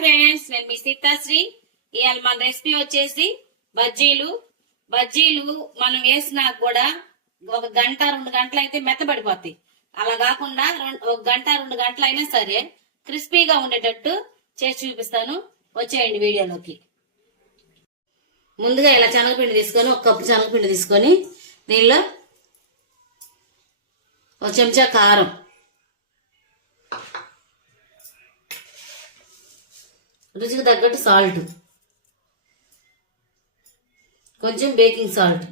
Friends నేను మీ సీతాశ్రీ ఇవాళ మన రెసిపీ వచ్చేసి బజ్జీలు. బజ్జీలు మనం వేసినా కూడా ఒక గంట రెండు గంటలు అయితే మెత్తబడిపోతాయి అలా కాకుండా రెండు- ఒక గంట రెండు గంటలు అయినా సరే క్రిస్పీగా ఉండేటట్టు చేసి చూపిస్తాను. వచ్చేయండి వీడియోలోకి. ముందుగా ఇలా శనగపిండి తీసుకొని ఒక కప్పు శనగపిండి తీసుకొని దీనిలో ఒక చెంచా కారం రుచికి తగ్గట్టు సాల్ట్ కొంచెం బేకింగ్ సాల్ట్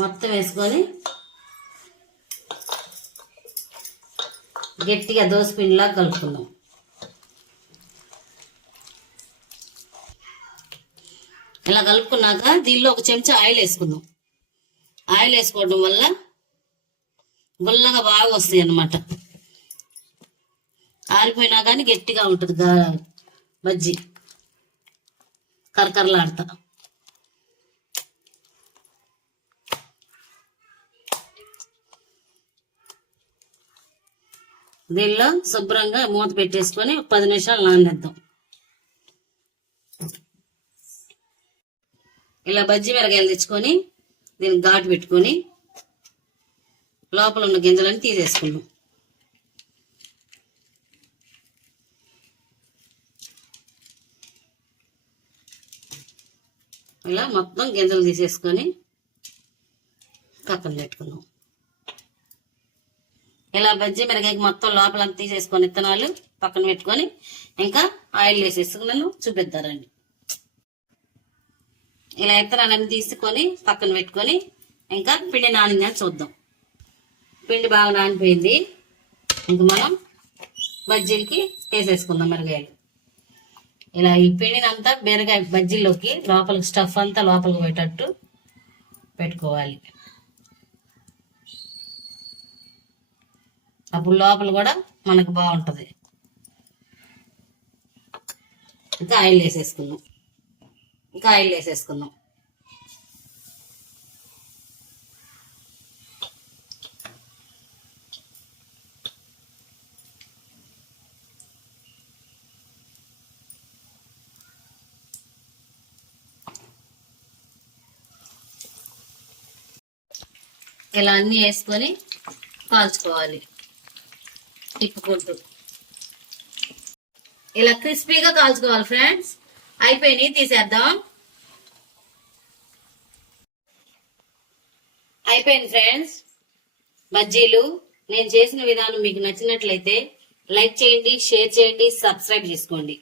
మొత్తం వేసుకొని గట్టిగా దోశ పిండిలా కలుపుకుందాం. ఇలా కలుపుకున్నాక దీనిలో ఒక చెంచా ఆయిల్ వేసుకుందాం. ఆయిల్ వేసుకోవడం వల్ల గుల్లగా బాగా వస్తాయి అన్నమాట ఆరిపోయినా కానీ గట్టిగా ఉంటుంది గా బజ్జి. కరకరలాడతా. దీనిలో శుభ్రంగా మూత పెట్టేసుకొని పది నిమిషాలు నానేద్దాం ఇలా బజ్జీ మిరగాయలు తెచ్చుకొని దీనికి ఘాటు పెట్టుకొని లోపల ఉన్న గింజలను తీసేసుకున్నాం ఇలా మొత్తం గింజలు తీసేసుకొని పక్కన పెట్టుకుందాం. ఇలా బజ్జీ మిరగాయకి మొత్తం లోపల తీసేసుకొని విత్తనాలు పక్కన పెట్టుకొని ఇంకా ఆయిల్ వేసేసుకున్నాను చూపిద్దారండి. ఇలా విత్తనాలన్నీ తీసుకొని పక్కన పెట్టుకొని ఇంకా పిండి నానిందా చూద్దాం. పిండి బాగా నానిపోయింది. ఇంక మనం బజ్జీలకి వేసేసుకుందాం మిరగాయలు ఇలా ఈ పిండిని అంతా బెరగాయ బజ్జీలోకి లోపలికి స్టఫ్ అంతా లోపలికి పోయేటట్టు పెట్టుకోవాలి. అప్పుడు లోపల కూడా మనకు బాగుంటుంది. ఇంకా ఆయిల్ వేసేసుకుందాం. ఇంకా ఆయిల్ వేసేసుకుందాం. ఇలా అన్నీ వేసుకొని కాల్చుకోవాలి. తిప్పుకుంటూ ఇలా క్రిస్పీగా కాల్చుకోవాలి ఫ్రెండ్స్. అయిపోయినాయి తీసేద్దాం. అయిపోయింది ఫ్రెండ్స్. బజ్జీలు నేను చేసిన విధానం మీకు నచ్చినట్లయితే లైక్ చేయండి షేర్ చేయండి సబ్స్క్రైబ్ చేసుకోండి.